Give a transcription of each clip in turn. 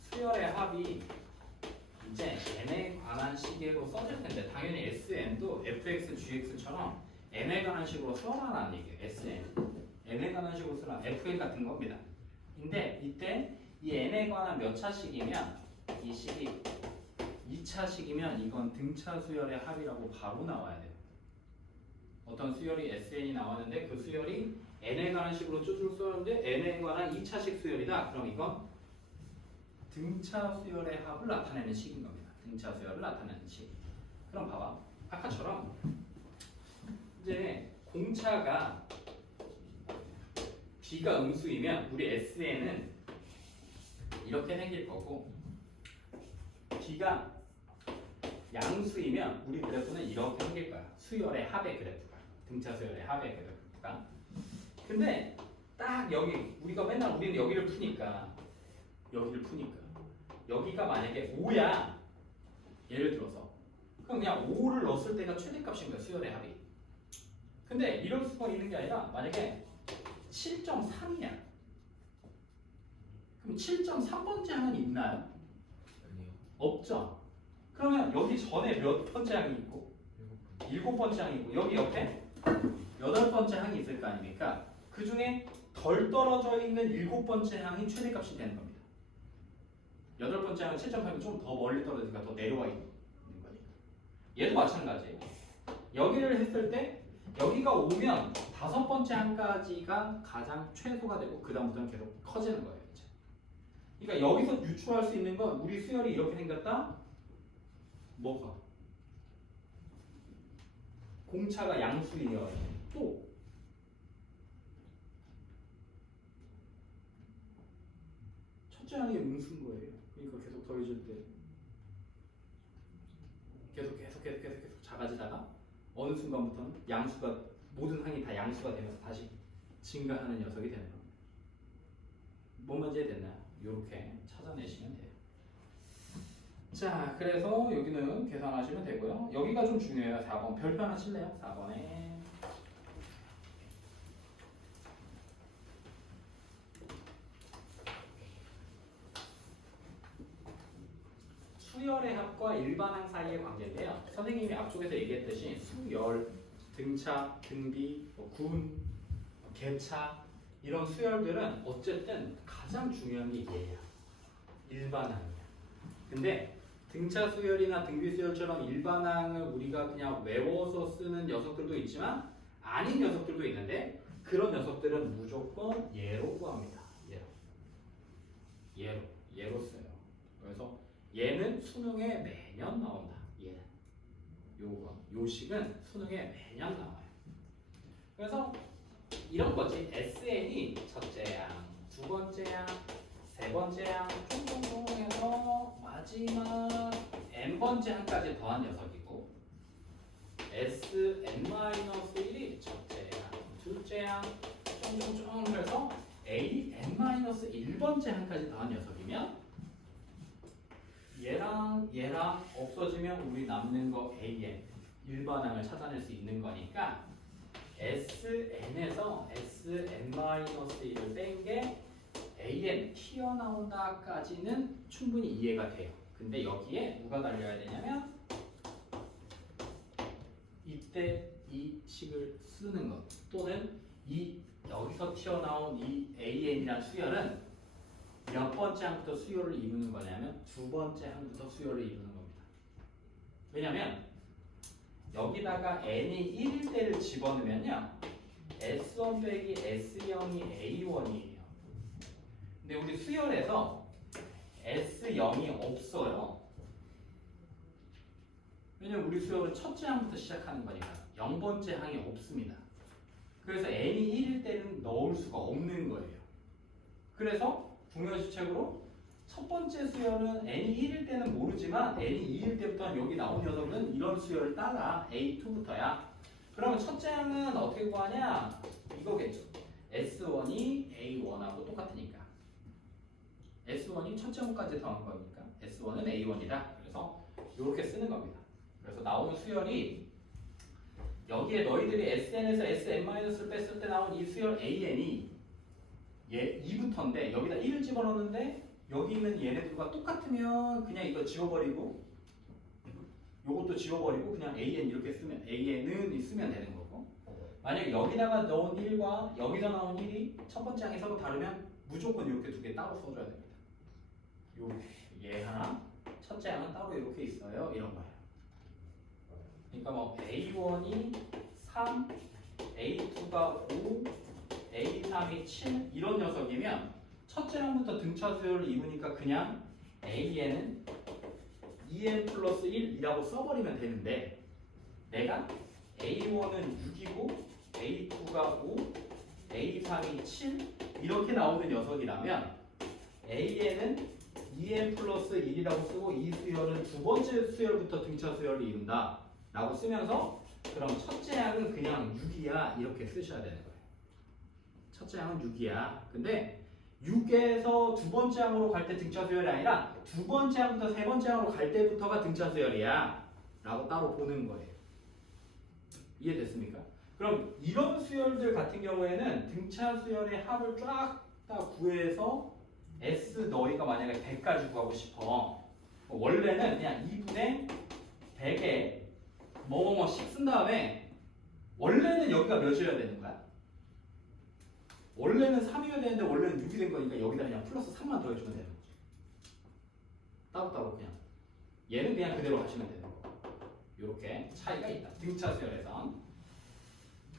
수열의 합이 이제 n에 관한 식으로 써질 텐데 당연히 SN도 fx, gx처럼 n에 관한 식으로 써라라는 얘기예요. SN. n에 관한 식으로 써라. fn 같은 겁니다. 근데 이때 이 n에 관한 몇 차식이면 이 식이 2차식이면 이건 등차 수열의 합이라고 바로 나와야 돼요. 어떤 수열이 SN이 나왔는데 그 수열이 n에 관한 식으로 쭈쭈 써는데 n에 관한 2차식 수열이다. 그럼 이건 등차 수열의 합을 나타내는 식인 겁니다. 등차 수열을 나타내는 식. 그럼 봐봐. 아까처럼 이제 공차가 B가 음수이면 우리 SN은 이렇게 생길 거고 B가 양수이면 우리 그래프는 이렇게 생길 거야. 수열의 합의 그래프가. 등차 수열의 합의 그래프가. 근데 딱 여기 우리는 여기를 푸니까 여기가 만약에 5야 예를 들어서 그럼 그냥 5를 넣었을 때가 최대값인 거야. 수열의 합이. 근데 이럴 수가 있는 게 아니라 만약에 7.3이야. 그럼 7.3번째 항은 있나요? 아니요. 없죠. 그러면 여기 전에 몇 번째 항이 있고 7번째 항이 있고 여기 옆에 8번째 항이 있을 거 아닙니까? 그 중에 덜 떨어져 있는 7번째 항이 최대값이 되는 겁니다. 8번째 항은 7.8이 좀 더 멀리 떨어지니까 더 내려와 있는 거니까. 얘도 마찬가지예요. 여기를 했을 때 여기가 오면 5번째 항까지가 가장 최소가 되고 그 다음부터는 계속 커지는 거예요. 이제. 그러니까 여기서 유추할 수 있는 건 우리 수열이 이렇게 생겼다. 뭐가? 공차가 양수이면 또 첫째 항이 음수인 거예요. 그러니까 계속 더해질 때 계속 작아지다가 어느 순간부터는 양수가 모든 항이 다 양수가 되면서 다시 증가하는 녀석이 되는 겁니다. 뭔 말인지 이해됐나요? 이렇게 찾아내시면 돼요. 자, 그래서 여기는 계산하시면 되고요. 여기가 좀 중요해요. 4번 별표 하나 칠래요? 4번에 수열의 합과 일반항 사이의 관계인데요. 선생님이 앞쪽에서 얘기했듯이 수열, 등차, 등비, 군, 개차 이런 수열들은 어쨌든 가장 중요한 게 얘야. 일반항이야. 근데 등차 수열이나 등비 수열처럼 일반항을 우리가 그냥 외워서 쓰는 녀석들도 있지만 아닌 녀석들도 있는데 그런 녀석들은 무조건 예로 구합니다. 예로 써요. 그래서 얘는 수능에 매년 나온다. 요 식은 수능에 매년 나와요. 그래서 이런 거지. SN이 첫째 항, 두 번째 항, 세 번째 항 총총총 해서 마지막 n번째 항까지 더한 녀석이고 SN-1이 첫째 항, 둘째 항 총총총 해서 AN-1번째 항까지 더한 녀석이면 얘랑 없어지면 우리 남는 거 AN 일반항을 찾아낼 수 있는 거니까 SN에서 SN-1을 뺀 게 AN 튀어나온다까지는 충분히 이해가 돼요. 근데 여기에 뭐가 달려야 되냐면 이때 이 식을 쓰는 것 또는 이 여기서 튀어나온 이 AN이라는 수열은 몇 번째 항부터 수열을 이루는 거냐면 두 번째 항부터 수열을 이루는 겁니다. 왜냐면 여기다가 n이 1일 때를 집어넣으면요 S1 빼기 S0이 A1이에요. 근데 우리 수열에서 S0이 없어요. 왜냐면 우리 수열은 첫째 항부터 시작하는 거니까 0번째 항이 없습니다. 그래서 n이 1일 때는 넣을 수가 없는 거예요. 그래서 중요시책으로 첫 번째 수열은 n이 1일 때는 모르지만 n이 2일 때부터는 여기 나온 녀석은 이런 수열을 따라 A2부터야. 그러면 첫째 항은 어떻게 구하냐? 이거겠죠. S1이 A1하고 똑같으니까. S1이 첫째 항까지 더한 거니까 S1은 A1이다. 그래서 이렇게 쓰는 겁니다. 그래서 나오는 수열이 여기에 너희들이 SN에서 SN-을 뺐을 때 나온 이 수열 AN이 얘 2부터인데 여기다 1을 집어넣는데 여기 있는 얘네들과 똑같으면 그냥 이거 지워버리고 요것도 지워버리고 그냥 AN 이렇게 쓰면 AN은 쓰면 되는 거고 만약에 여기다가 넣은 1과 여기서 나온 1이 첫 번째 항이 서로 다르면 무조건 이렇게 두 개 따로 써줘야 됩니다. 얘 하나 첫째 항은 따로 이렇게 있어요. 이런 거예요. 그러니까 뭐 A1이 3, A2가 5, A3이 7 이런 녀석이면 첫째 항부터 등차 수열을 이루니까 그냥 AN은 2n 플러스 1이라고 써버리면 되는데 내가 A1은 6이고 A2가 5, A3이 7 이렇게 나오는 녀석이라면 AN은 2n 플러스 1이라고 쓰고 이 수열은 두 번째 수열부터 등차 수열을 이룬다 라고 쓰면서 그럼 첫째 항은 그냥 6이야 이렇게 쓰셔야 되는 거예요. 첫째 항은 6이야. 근데 6에서 두 번째 항으로 갈 때 등차 수열이 아니라 두 번째 항부터 세 번째 항으로 갈 때부터가 등차 수열이야 라고 따로 보는 거예요. 이해됐습니까? 그럼 이런 수열들 같은 경우에는 등차 수열의 합을 쫙 다 구해서 S 너희가 만약에 100 가지고 가고 싶어. 원래는 그냥 2분의 100에 뭐뭐뭐씩 쓴 다음에 원래는 여기가 몇이어야 되는 거야? 원래는 3이어야 되는데 원래는 6이 된 거니까 여기다 그냥 플러스 3만 더해주면 되는 거지. 따로따로 그냥. 얘는 그냥 그대로 하시면 되는 거. 이렇게 차이가 있다. 등차 수열에선.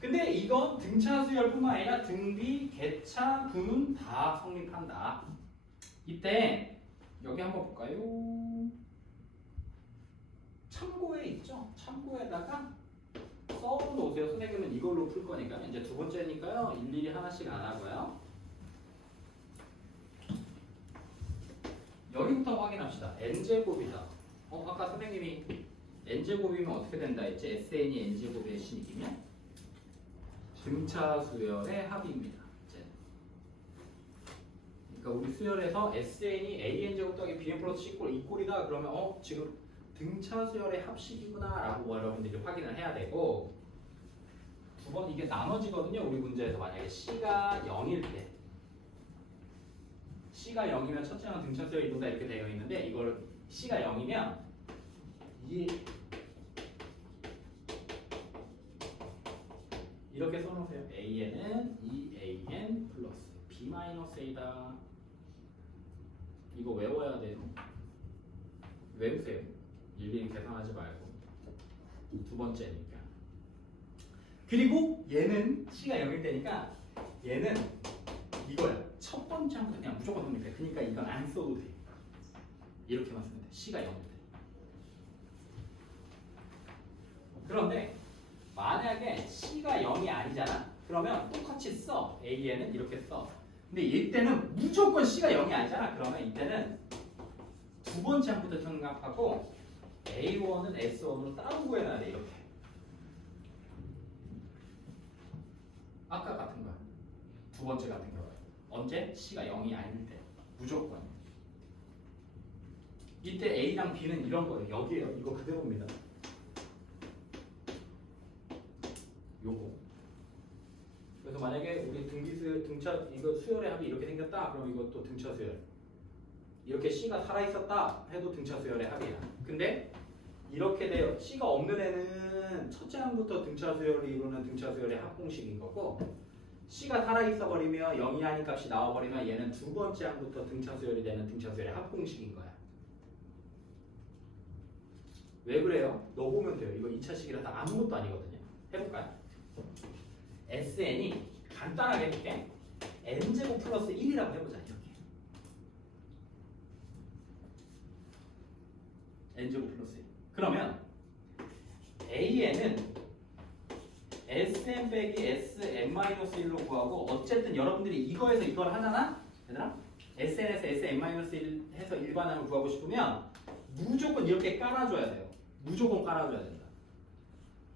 근데 이건 등차 수열뿐만 아니라 등비, 개차, 분운 다 성립한다. 이때 여기 한번 볼까요? 참고에 있죠? 참고에다가 써놓으세요. 선생님은 이걸로 풀 거니까. 이제 두 번째니까요. 일일이 하나씩 안 하고요. 여기부터 확인합시다. n제곱이다. 아까 선생님이 n제곱이면 어떻게 된다 했지? SN이 n제곱의 신이면 등차 수열의 합입니다. 그러니까 우리 수열에서 SN이 AN제곱 더하기 BN 플러스 C꼴 이꼴이다 그러면 지금 등차 수열의 합식이구나 라고 여러분들이 확인을 해야 되고 두 번 이게 나머지거든요. 우리 문제에서 만약에 C가 0일 때 C가 0이면 첫째 항은 등차 수열이 이루다 이렇게 되어 있는데 이걸 C가 0이면 이렇게 써놓으세요. AN은 2AN 플러스 B-A다. 이거 외워야 돼요. 외우세요. 일일이 계산하지 말고. 두 번째니까. 그리고 얘는 C가 0일 때니까 얘는 이거야. 첫 번째 항부터 그냥 무조건 성립해. 그러니까 이건 안 써도 돼. 이렇게만 쓰면 돼. C가 0일 때. 그런데 만약에 C가 0이 아니잖아? 그러면 똑같이 써. AN은 이렇게 써. 근데 이때는 무조건 C가 0이 아니잖아? 그러면 이때는 두 번째 항부터 생각하고 A1은 S1으로 따로 구해놔야 돼. 이렇게. 아까 같은 거야. 두 번째 같은 경우에. 언제? C가 0이 아닐 때. 무조건. 이때 A랑 B는 이런 거예요. 여기에요. 이거 그대로입니다. 요거. 그래서 만약에 우리 등차 이거 수열의 합이 이렇게 생겼다. 그럼 이것도 등차 수열. 이렇게 C가 살아 있었다 해도 등차 수열의 합이야. 근데 이렇게 돼요. C가 없는 애는 첫째 항부터 등차 수열을 이루는 등차 수열의 합 공식인 거고 C가 살아 있어 버리면 0이 아닌 값이 나와 버리면 얘는 두 번째 항부터 등차 수열이 되는 등차 수열의 합 공식인 거야. 왜 그래요? 넣어보면 돼요. 이거 2차식이라서 아무것도 아니거든요. 해볼까요? SN이 간단하게 해볼게. n제곱 플러스 1이라고 해보자. 이렇게. n제곱 플러스 1. 그러면 AN은 SN 빼기 SN-1로 구하고 어쨌든 여러분들이 이거에서 이걸 하잖아? 얘들아? SN에서 SN-1 해서 일반항을 구하고 싶으면 무조건 이렇게 깔아줘야 돼요. 무조건 깔아줘야 된다.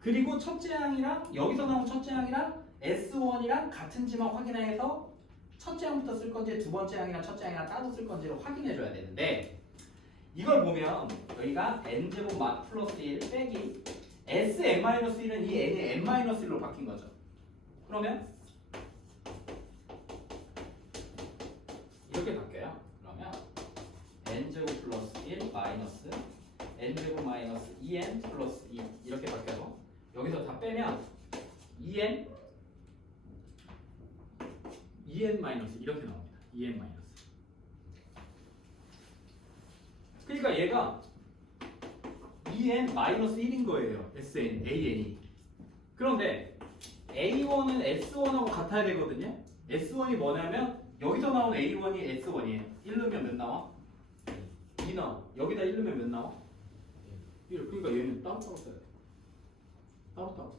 그리고 첫째 항이랑 여기서 나온 첫째 항이랑 S1이랑 같은지만 확인해서 첫째 항부터 쓸 건지 두 번째 항이랑 첫째 항이랑 따로 쓸 건지를 확인해줘야 되는데 이걸 보면 여기가 n제곱 플러스 1 빼기 Sn-1은 이 n이 n-1로 바뀐 거죠. 그러면 이렇게 바뀌어요. 그러면 n제곱 플러스 1 마이너스 n제곱 마이너스 2n 플러스 2 이렇게 바뀌어서 여기서 다 빼면 2n 마이너스 이렇게 나옵니다. 2n 마이너스. 그러니까 얘가 2n 마이너스 1인 거예요. SN, AN이. 그런데 A1은 S1하고 같아야 되거든요. S1이 뭐냐면 여기서 나온 A1이 S1이에요. 1 넣으면 몇 나와? 2 나와. 여기다 1 넣으면 몇 나와? 1. 그러니까 얘는 따로따로 써야 돼. 따로따로.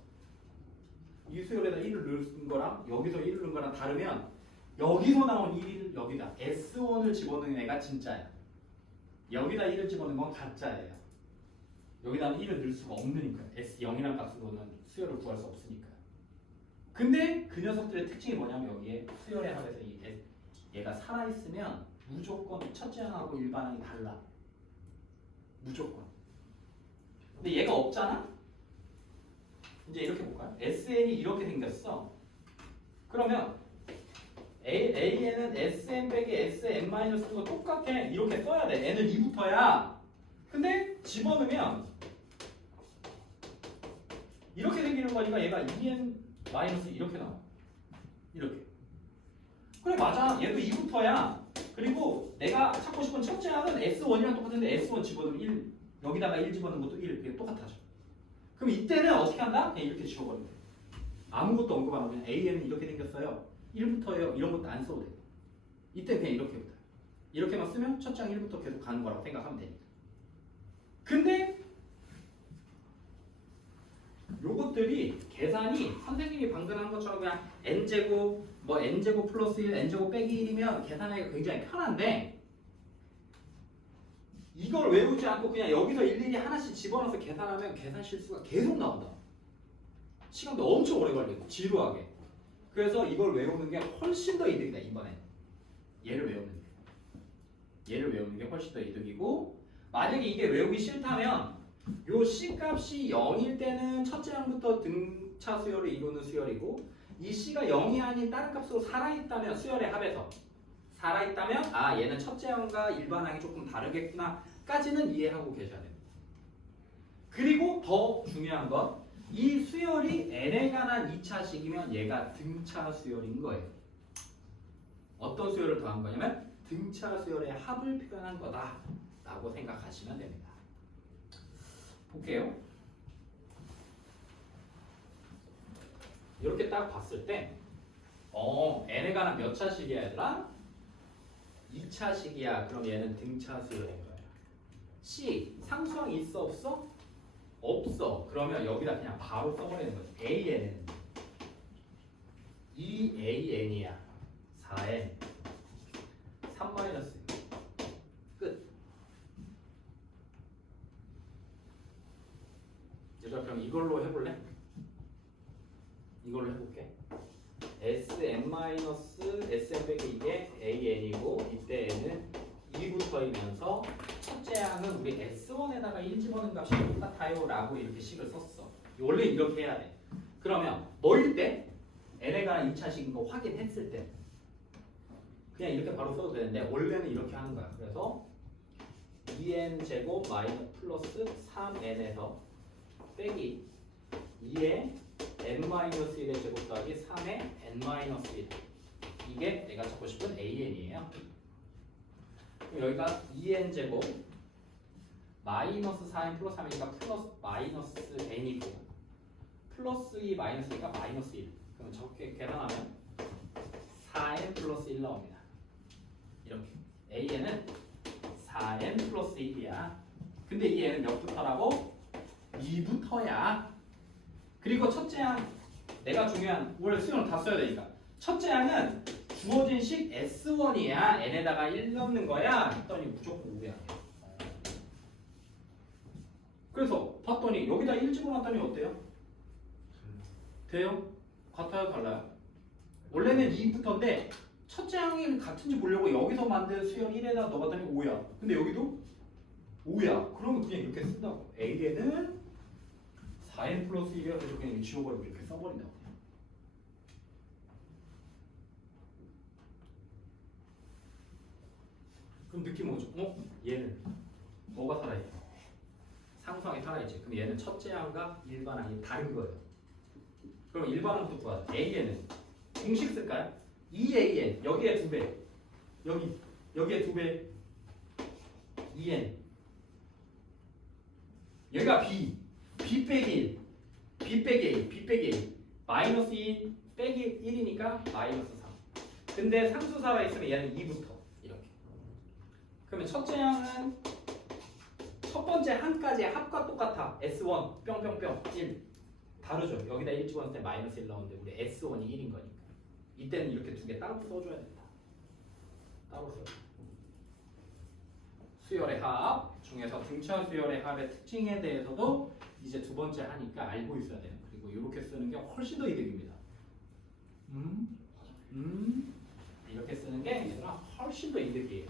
이 수열에다 1을 넣은 거랑 여기서 1을 넣은 거랑 다르면 여기서 나온 1을 여기다 S1을 집어넣은 애가 진짜야. 여기다 1을 집어넣은 건 가짜예요. 여기다는 1을 넣을 수가 없으니까 S0이라는 값으로는 수열을 구할 수 없으니까. 근데 그 녀석들의 특징이 뭐냐면 여기에 수열의 합에서 얘가 살아있으면 무조건 첫째 항하고 일반항이 달라. 무조건. 근데 얘가 없잖아? 이제 이렇게 볼까요? SN이 이렇게 생겼어. 그러면 AN은 SN 빼기 SN-가 똑같아. 이렇게 써야 돼. N은 2부터야. 근데 집어넣으면 이렇게 생기는 거니까 얘가 2n 마이너스 이렇게 나와. 이렇게. 그래 맞아. 얘도 2부터야. 그리고 내가 찾고 싶은 첫째 항은 S1이랑 똑같은데 S1 집어넣으면 1. 여기다가 1 집어넣는 것도 1. 그게 똑같아져. 그럼 이때는 어떻게 한다? 그냥 이렇게 지워버리면 돼. 아무것도 언급 안 하고 그냥 AN은 이렇게 생겼어요. 1부터예요. 이런 것도 안 써도 돼. 이때 그냥 이렇게부터. 이렇게만 쓰면 첫째 항 1부터 계속 가는 거라고 생각하면 되니까. 근데 요것들이 계산이 선생님이 방금 한 것처럼 그냥 n제곱 뭐 n제곱 플러스 1 n제곱 빼기 1이면 계산하기가 굉장히 편한데 이걸 외우지 않고 그냥 여기서 일일이 하나씩 집어넣어서 계산하면 계산 실수가 계속 나온다. 시간도 엄청 오래 걸리고 지루하게. 그래서 이걸 외우는 게 훨씬 더 이득이다. 이번에 얘를 외우는 게 훨씬 더 이득이고 만약에 이게 외우기 싫다면 요 C값이 0일 때는 첫째 항부터 등차 수열을 이루는 수열이고 이 C가 0이 아닌 다른 값으로 살아있다면 수열의 합에서 살아있다면 아 얘는 첫째 항과 일반 항이 조금 다르겠구나 까지는 이해하고 계셔야 됩니다. 그리고 더 중요한 건 이 수열이 n에 관한 2차식이면 얘가 등차 수열인 거예요. 어떤 수열을 더한 거냐면 등차 수열의 합을 표현한 거다 라고 생각하시면 됩니다. 볼게요. 이렇게 딱 봤을 때 n에 관한 몇 차식이야 얘들아? 2차식이야. 그럼 얘는 등차 수열인 거예요. C 상수항이 있어 없어? 없어. 그러면 여기다 그냥 바로 써버리는 거지. AN은 2AN이야. 4N 3-1 끝. 얘들아 그럼 이걸로 해볼래? 이걸로 해볼게. SN- 빼기 이게 AN이고 이때 N은 2부터이면서 첫째 항은 우리 S1에다가 1 집어넣은 값이 똑같아요 라고 이렇게 식을 썼어. 원래 이렇게 해야 돼. 그러면 뭐일 때? n에 관한 2차식인 거 확인했을 때 그냥 이렇게 바로 써도 되는데 원래는 이렇게 하는 거야. 그래서 2n 제곱 마이너스 플러스 3n에서 빼기 2의 n-1의 제곱 더하기 3의 n-1 이게 내가 찾고 싶은 AN이에요. 여기가 2n 제곱 마이너스 4n 플러스 3이니까 플러스 마이너스 n이고 플러스 2 마이너스 2가 마이너스 1. 그럼 적게 계산하면 4n 플러스 1 나옵니다. 이렇게 AN은 4n 플러스 1이야. 근데 이 n은 몇 부터라고? 2부터야. 그리고 첫째 항 내가 중요한 원래 수영을 다 써야 되니까 첫째 항은 주어진 식 S1이야. n에다가 1 넣는 거야. 했더니 무조건 5야. 그래서 봤더니 여기다 1 집어넣었더니 어때요? 돼요? 같아요? 달라요? 원래는 2부터인데 첫째 항이 같은지 보려고 여기서 만든 수열 1에다 넣어봤더니 5야. 근데 여기도 5야. 그러면 그냥 이렇게 쓴다고. A에는 4n 플러스 1이야. 그래서 그냥 지워버리고 이렇게 써버린다고. 그럼 느낌 오죠? 얘는 뭐가 살아있어? 상수항이 살아있지. 그럼 얘는 첫째 항과 일반항이 다른 거예요. 그럼 일반항부터 구하자. AN은 공식 쓸까요? 2AN 여기에 2배, 여기에 2배, 2N 여기가 B 빼기 1, B 빼기 A, B 빼기 A 마이너스 2 빼기 1이니까 마이너스 3. 근데 상수 살아있으면 얘는 2부터 이렇게. 그러면 첫째 항은 첫 번째 항까지의 합과 똑같아. S1 뿅뿅뿅 1 다르죠. 여기다 1 집어넣을 때 마이너스 1 나오는데 우리 S1이 1인 거니까 이때는 이렇게 두 개 따로 써줘야 된다. 따로 써요. 수열의 합 중에서 등차 수열의 합의 특징에 대해서도 이제 두 번째 하니까 알고 있어야 돼요. 그리고 이렇게 쓰는 게 훨씬 더 이득입니다. 이렇게 쓰는 게 얘들아 훨씬 더 이득이에요.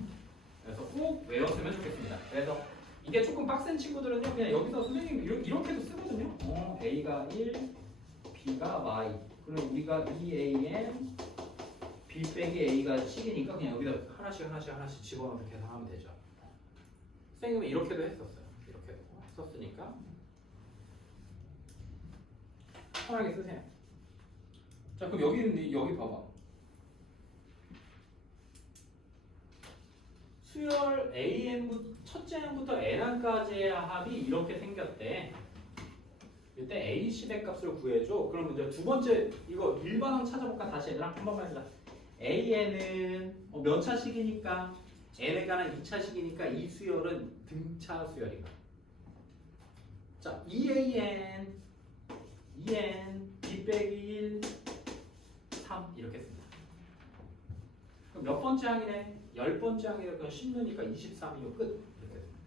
그래서 꼭 외웠으면 좋겠습니다. 그래서 이게 조금 빡센 친구들은요 그냥 여기서 선생님 이렇게도 쓰거든요. A가 1, B가 Y. 그럼 우리가 2AN B 빼기 A가 7이니까 그냥 여기다 하나씩 집어넣어서 계산하면 되죠. 선생님은 이렇게도 했었어요. 이렇게도 했었으니까 편하게 쓰세요. 자 그럼 여기 봐봐. 수열 AN부터 첫째 항부터 N항까지의 합이 이렇게 생겼대. 이때 A 10의 값을 구해줘. 그럼 이제 두 번째 이거 일반항 찾아볼까? 다시 얘들아 한 번만 해보자. AN은 몇 차식이니까 N에 관한 2차식이니까 이 수열은 등차 수열이다. 자 2AN B 빼기 1 3 이렇게 씁니다. 그럼 몇 번째 항이네? 10번째 항이니까 10넣으니까 23이요. 끝. 이렇게 됩니다.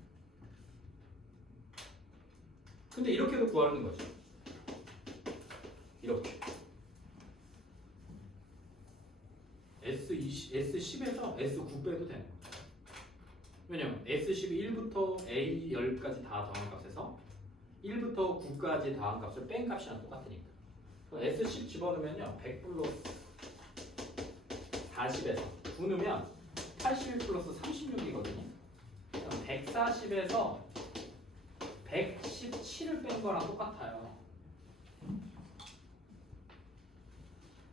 근데 이렇게도 구하는 거죠. 이렇게 S10에서 S9 빼도 되는 거죠. 왜냐면 S10이 1부터 A10까지 다 더한 값에서 1부터 9까지 더한 값을 뺀 값이랑 똑같으니까 S10 집어넣으면요 100 플러스 40에서 9 넣으면 81 플러스 36이거든요. 140에서 117을 뺀 거랑 똑같아요.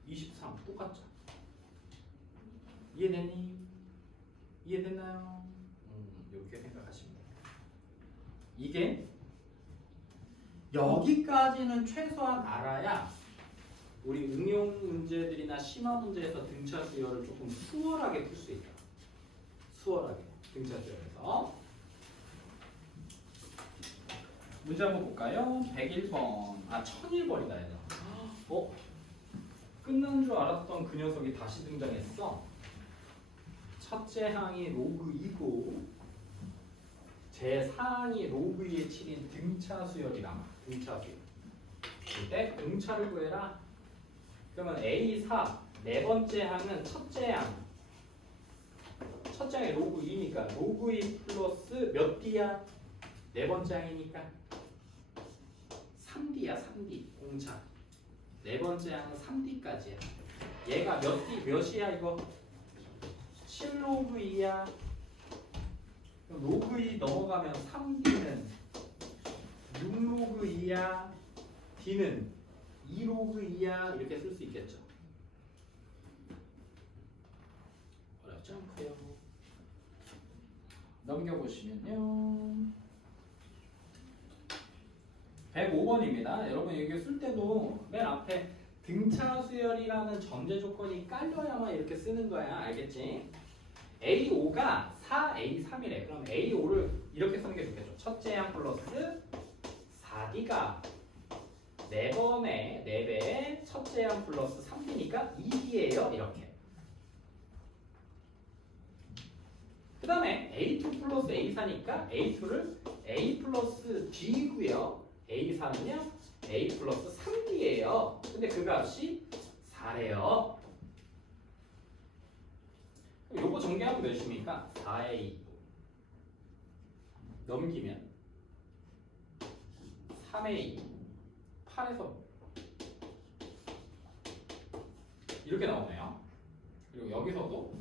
23 똑같죠? 이해되니? 이해됐나요? 이렇게 생각하시면 돼요. 이게 여기까지는 최소한 알아야 우리 응용 문제들이나 심화 문제에서 등차 수열을 조금 수월하게 풀 수 있다. 수월하게 등차 수열에서 문제 한번 볼까요? 101번 1001번이다 얘들아. 끝난 줄 알았던 그 녀석이 다시 등장했어. 첫째 항이 로그 2고 제 4항이 로그 2의 7인 등차 수열이라. 등차 수열. 이때 등차를 구해라. 그러면 A4 네 번째 항은 첫째 항. 첫째 항이 로그 2니까 로그 2 플러스 몇 D야? 네 번째 항이니까 3D야 3D 공차. 네 번째 항은 3D까지야. 얘가 몇 D 몇이야 이거? 7로그 2야. 로그 2 넘어가면 3D는 6로그 2야. D는 2로그 2야. 이렇게 쓸 수 있겠죠. 어렵지 않고요. 넘겨보시면요. 105번입니다. 여러분 여기 쓸 때도 맨 앞에 등차 수열이라는 전제 조건이 깔려야만 이렇게 쓰는 거야. 알겠지? A5가 4A3이래. 그럼 A5를 이렇게 쓰는 게 좋겠죠. 첫째 항 플러스 4D가 4번에 4배에 첫째 항 플러스 3D니까 2D예요. 이렇게. 그 다음에 A2 플러스 A4니까 A2를 A 플러스 D고요. A4는요 A 플러스 3D예요. 근데 그 값이 4래요. 요거 전개하면 몇입니까? 4A 넘기면 3A 8에서 이렇게 나오네요. 그리고 여기서도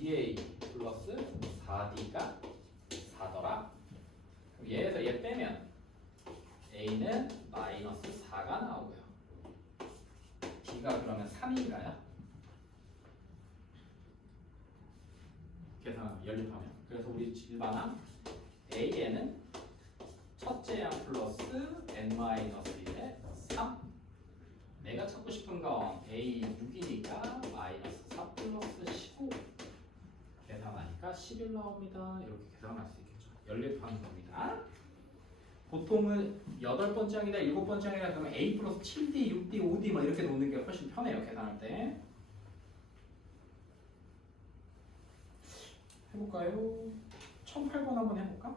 2A 플러스 4D가 4더라. 그럼 얘에서 얘 빼면 A는 마이너스 4가 나오고요. D가 그러면 3인가요? 계산하면 연립하면. 그래서 우리 일반항 A에는 첫째 양 플러스 n-1에 3. 내가 찾고 싶은 건 A 6이니까 마이너스 4 플러스 15. 계산하니까 11 나옵니다. 이렇게 계산할 수 있겠죠. 연립하는 겁니다. 보통은 8번째 항이다, 7번째 항이다 그러면 A 플러스 7D, 6D, 5D 막 이렇게 놓는 게 훨씬 편해요. 계산할 때. 해볼까요? 1008번 한번 해볼까?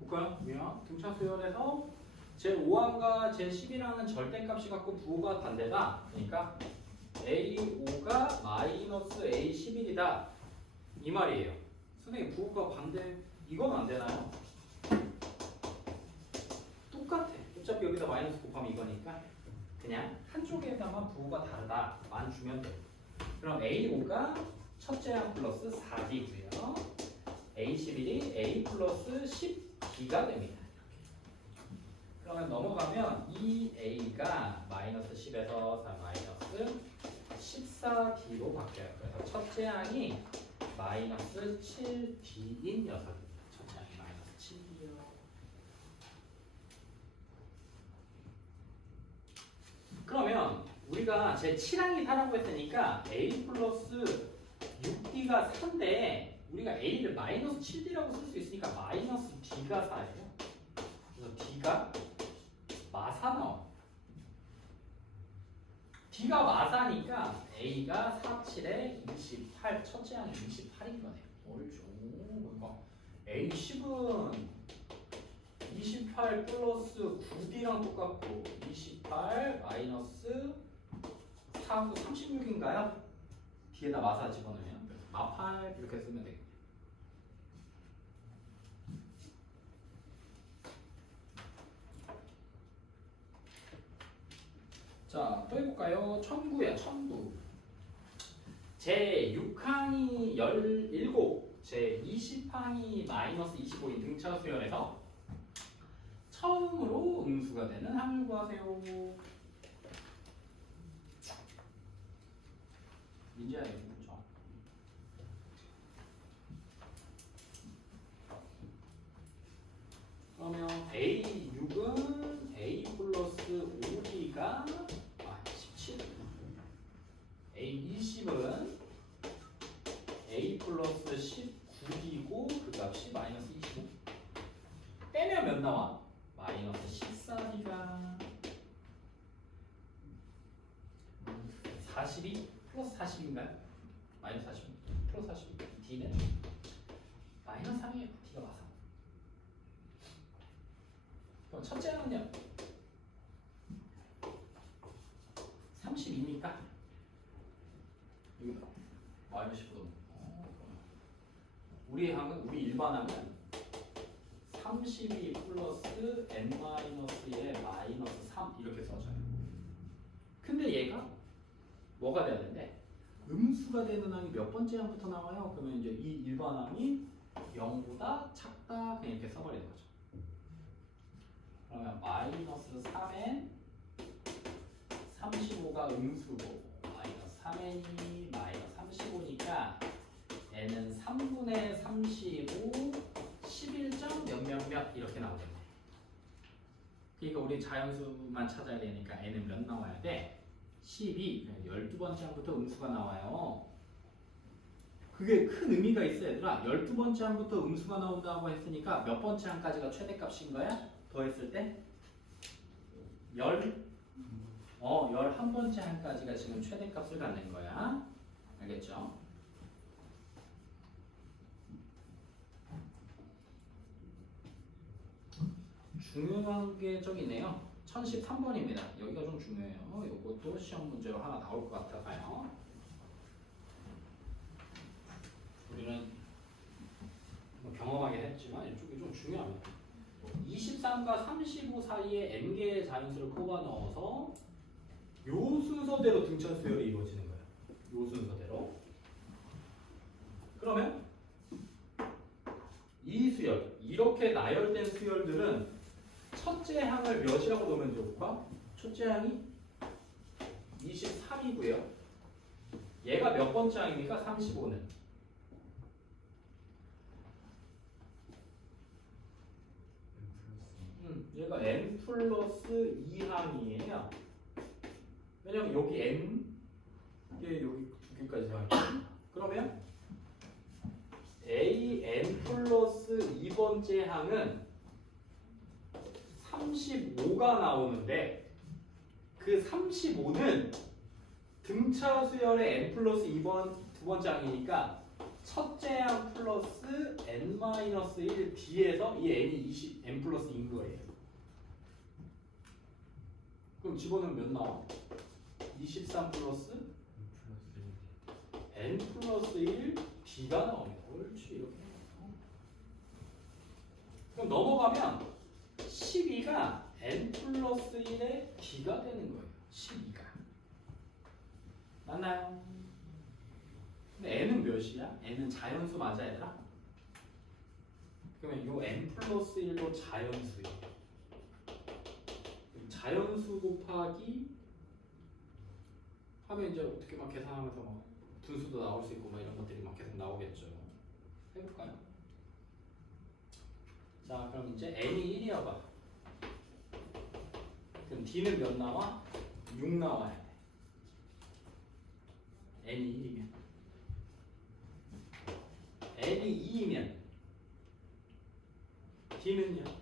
볼까요? 뭐야? 등차 수열에서 제5항과 제11항은 절대값이 같고 부호가 반대다. 그러니까 A5가 마이너스 A11이다. 이 말이에요. 선생님 부호가 반대 이건 안 되나요? 똑같아. 어차피 여기다 마이너스 곱하면 이거니까 그냥 한쪽에다만 부호가 다르다만 주면 돼. 그럼 A5가 첫째 항 플러스 4D고요. A11이 A 플러스 10D가 됩니다. 그러면 넘어가면 2A가 마이너스 10에서 4 마이너스 14D로 바뀌어요. 그래서 첫째 항이 마이너스 7D인 녀석입니다. 첫째 항이 마이너스 7D요. 그러면 우리가 제 7항이 4라고 했으니까 A 플러스 6D가 4인데 우리가 A를 마이너스 7D라고 쓸 수 있으니까 마이너스 D가 4예요. 그래서 D가 마사 나와. D가 마사니까 A가 4, 7에 28, 첫째 항이 28인 거네요. 옳죠. 그러니까 A10은 28 플러스 9D랑 똑같고 28 마이너스 4고 36인가요? 뒤에다 마사 집어넣으면 마8 이렇게 쓰면 되겠네요. 자, 또 해볼까요? 천구야, 천구. 제 6항이 17, 제 20항이 마이너스 25인 등차 수열에서 처음으로 음수가 되는 항을 구하세요. 민지야, 이거 그렇죠? 그러면 A6은 A 플러스 5D가 17. A20은 몇 나와? 마이너스 14D가 42 플러스 40인가요? 마이너스 40 플러스 40 D는 마이너스 3이에요. D가 마상. 그럼 첫째는요 32니까 여기 마이너스 15도 우리 일반항은 32 플러스 n-1의 마이너스 3 이렇게 써져요. 근데 얘가 뭐가 돼야 되는데 음수가 되는 항이 몇 번째 항부터 나와요? 그러면 이제 이 일반항이 0보다 작다 그냥 이렇게 써버리는 거죠. 그러면 마이너스 3n 35가 음수고 마이너스 3n이 마이너스 35니까 n은 3분의 35 11점 몇몇몇 이렇게 나오겠네. 그러니까 우리 자연수만 찾아야 되니까 n은 몇 나와야 돼? 12, 12번째 항부터 음수가 나와요. 그게 큰 의미가 있어 얘들아. 12번째 항부터 음수가 나온다고 했으니까 몇 번째 항까지가 최대값인 거야? 더했을 때? 11번째 항까지가 지금 최대값을 갖는 거야. 알겠죠? 중요한 게 저기네요. 1013번입니다. 여기가 좀 중요해요. 이것도 시험 문제로 하나 나올 것 같아요. 우리는 뭐 경험하긴 했지만 이쪽이 좀 중요합니다. 23과 35 사이에 n개의 자연수를 꼽아 넣어서 요 순서대로 등차 수열이 이루어지는 거예요. 요 순서대로. 그러면 이 수열, 이렇게 나열된 수열들은 첫째 항을 몇이라고 놓으면 좋을까? 첫째 항이 23이고요. 얘가 몇 번째 항입니까? 35는. 얘가 n 플러스 2항이에요. 왜냐면 여기 n, 이게 여기 두 개까지 항이에요. 그러면 a n 플러스 2번째 항은 35가 나오는데 그 35는 등차 수열의 n 플러스 2번 두 번째 항이니까 첫째 항 플러스 n-1 D에서 이 n이 n 플러스 2인 거예요. 그럼 집어넣으면 몇 나와? 23 플러스 n 플러스 1 D가 나옵니다. 옳지 이렇게. 그럼 넘어가면 12가 n 플러스 1의 D가 되는 거예요. 12가. 맞나요? 근데 n은 몇이야? n은 자연수 맞아 얘들아? 그러면 요 n 플러스 1도 자연수예요. 자연수 곱하기 하면 이제 어떻게 막 계산하면서 막 분수도 나올 수 있고 막 이런 것들이 막 계속 나오겠죠. 해볼까요? 자 그럼 이제 n이 1이어봐. 그럼 d는 몇 나와? 6 나와야 돼. n이 1이면 n이 2이면 d는요? 4.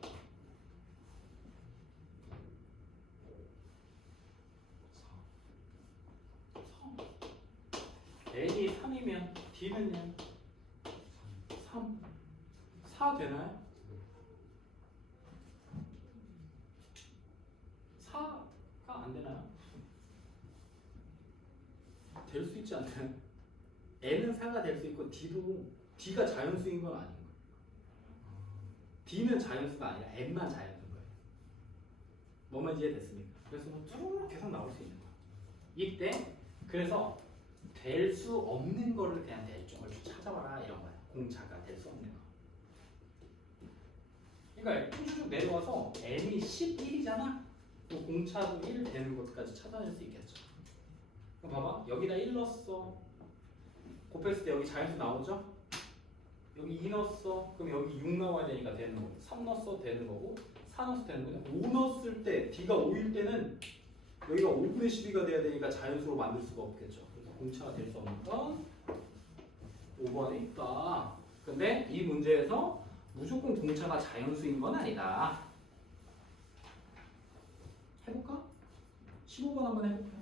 n이 3이면 d는요? 3. 4 되나요? 4가 안 되나요? 될 수 있지 않나요? n은 4가 될 수 있고 d가 자연수인 건 아닌 거예요. d는 자연수가 아니라 n만 자연수인 거예요. 뭐만 이해됐습니까? 그래서 쭉 계속 나올 수 있는 거예요. 이때 그래서 될 수 없는 거를 그냥 대충 얼추 찾아봐라 이런 거예요. 공차가 될 수 없는 거. 그러니까 쭉 내려와서 n이 11이잖아. 또 공차도 1 되는 것까지 찾아낼 수 있겠죠. 그럼 봐봐. 여기다 1 넣었어. 곱했을 때 여기 자연수 나오죠? 여기 2 넣었어. 그럼 여기 6 나와야 되니까 되는 거고 3 넣었어 되는 거고 4 넣었어 되는 거고 5 넣었을 때 D가 5일 때는 여기가 5분의 12가 돼야 되니까 자연수로 만들 수가 없겠죠. 그래서 공차가 될 수 없는 건 5번에 있다. 근데 이 문제에서 무조건 공차가 자연수인 건 아니다. 해볼까? 15번 한번 해볼까?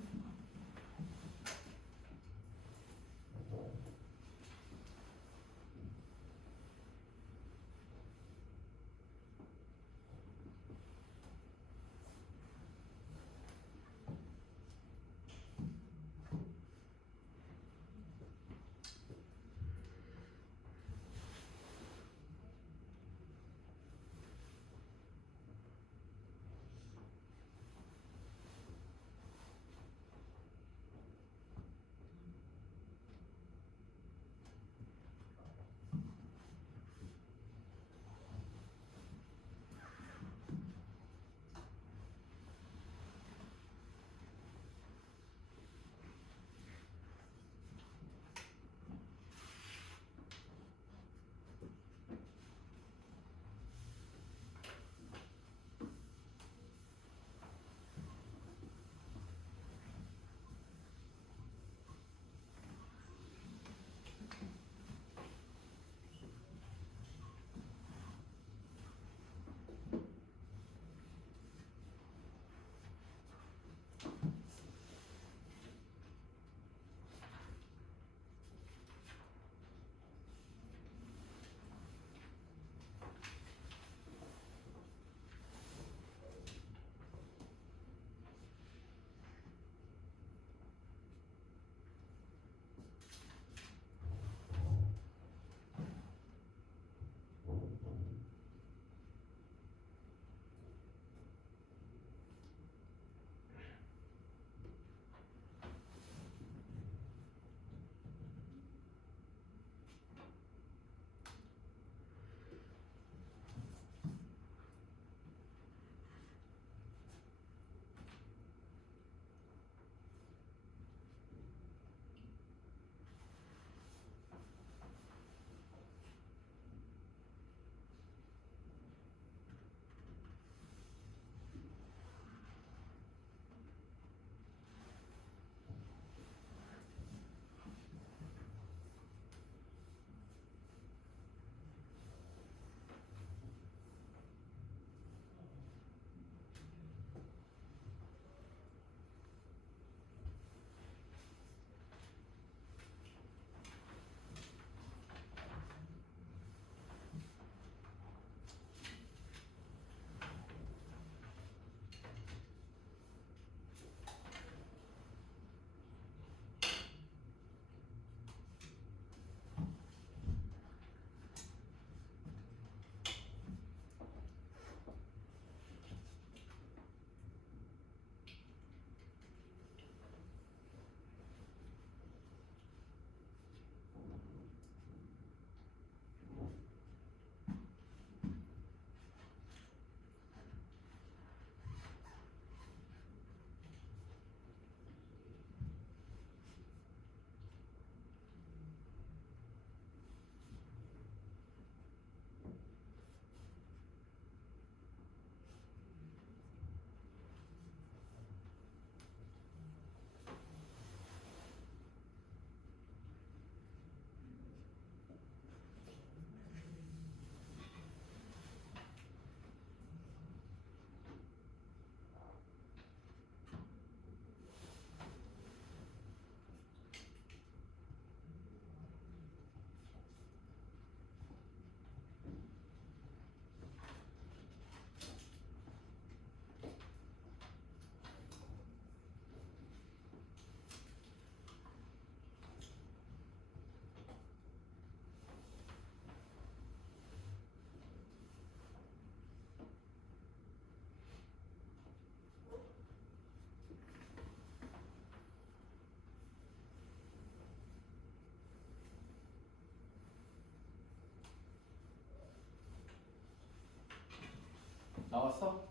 나왔어?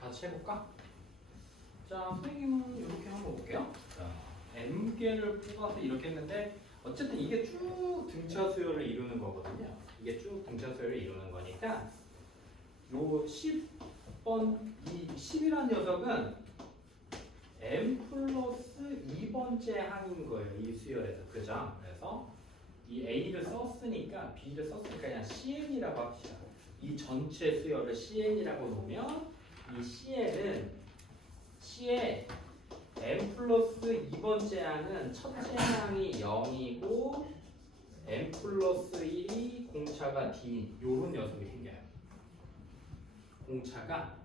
같이 해볼까? 자, 선생님은 이렇게 한번 볼게요. 자, M개를 뽑아서 이렇게 했는데 어쨌든 이게 쭉 등차 수열을 이루는 거거든요. 이게 쭉 등차 수열을 이루는 거니까 요 10번, 이 10이라는 녀석은 M 플러스 2번째 항인 거예요. 이 수열에서. 그죠? 그래서 이 A를 썼으니까 B를 썼으니까 그냥 CN이라고 합시다. 이 전체 수열을 CN이라고 놓으면 이 CN은 C의 n 플러스 2번째 항은 첫째 항이 0이고 n 플러스 1이 공차가 D인 요런 녀석이 생겨요. 공차가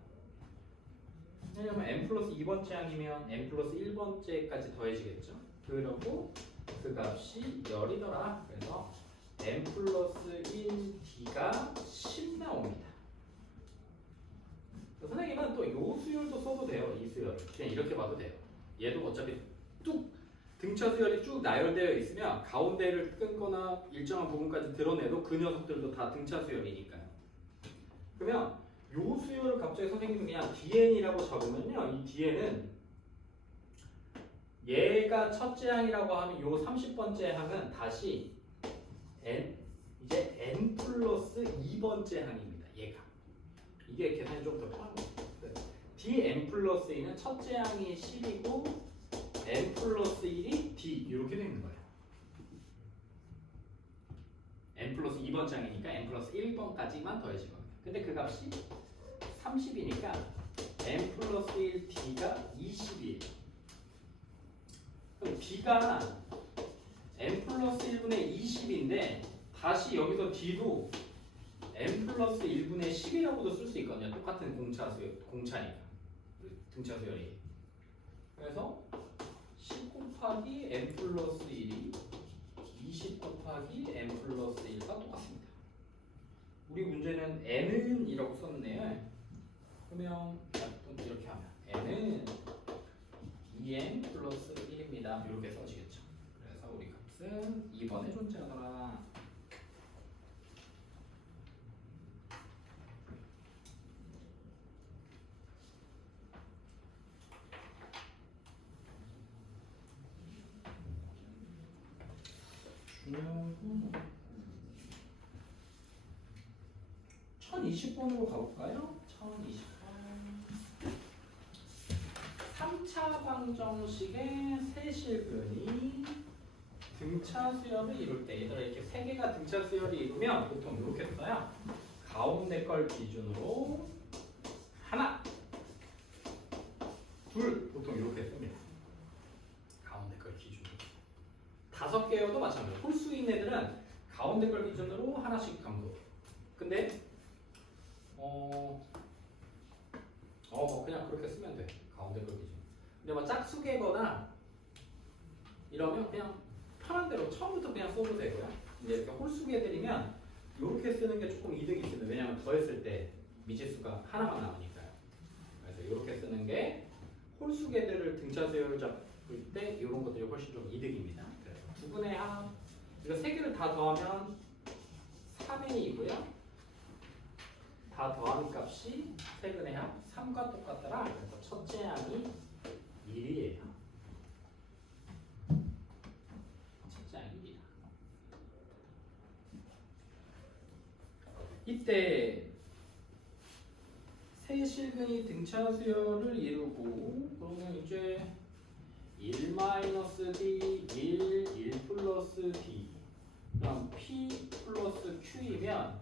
왜냐면 n 플러스 2번째 항이면 n 플러스 1번째까지 더해지겠죠. 그러고 그 값이 열이더라. 그래서 n 플러스 1d가 10 나옵니다. 선생님은 또 요 수열도 써도 돼요. 이 수열 그냥 이렇게 봐도 돼요. 얘도 어차피 뚝 등차 수열이 쭉 나열되어 있으면 가운데를 끊거나 일정한 부분까지 드러내도 그 녀석들도 다 등차 수열이니까요. 그러면 요 수열을 갑자기 선생님이 그냥 dn이라고 적으면요. 이 dn은 얘가 첫째 항이라고 하면 요 30번째 항은 다시 이제 n 플러스 2번째 항입니다. 얘가. 이게 계산이 좀 더 편한 거예요. dn 플러스 2는 첫째 항이 10이고 n 플러스 1이 d 이렇게 되는 거예요. n 플러스 2번 장이니까 n 플러스 1번까지만 더해진 겁니다. 근데 그 값이 30이니까 n 플러스 1 d가 20이에요. 그럼 d가 n 플러스 1분의 20인데 다시 여기서 d도 n 플러스 1분의 10이라고도 쓸 수 있거든요. 똑같은 공차니까 등차 수열이. 그래서 10 곱하기 n 플러스 1이 20 곱하기 n 플러스 1과 똑같습니다. 우리 문제는 n은 이라고 썼네요. 그러면 이렇게 하면 n은 2n 플러스 1입니다. 이렇게 써지겠죠. 그래서 우리 값은 2번에 존재하더라. 중요한 건 1020번으로 가볼까요? 1020번 3차 방정식의 세실근이 등차 수열을 이룰 때 얘들아 이렇게 세 개가 등차 수열이 이루면 보통 이렇게 써요. 가운데 걸 기준으로 하나 둘 보통 이렇게 씁니다. 가운데 걸 기준으로 5개여도 마찬가지로 홀수인 애들은 가운데 걸 기준으로 하나씩 감소. 근데 그냥 그렇게 쓰면 돼. 가운데 걸 기준. 근데 막 짝수개거나 이러면 그냥 편한 대로 처음부터 그냥 써도 되고요. 이제 이렇게 홀수개들이면 이렇게 쓰는 게 조금 이득이 있습니다. 왜냐하면 더했을 때 미지수가 하나만 나오니까요. 그래서 이렇게 쓰는 게 홀수개들을 등차 수열을 잡을 때 이런 것들이 훨씬 좀 이득입니다. 그래서 2분의 합 이거 3개를 다 더하면 3n이고요. 다 더하는 값이 세근의 합 3과 똑같더라. 그래서 첫째 항이 1이에요. 첫째 항이 1이야. 이때 세실근이 등차 수열을 이루고 그러면 이제 1 마이너스 d, 1 플러스 d 그럼 p 플러스 q이면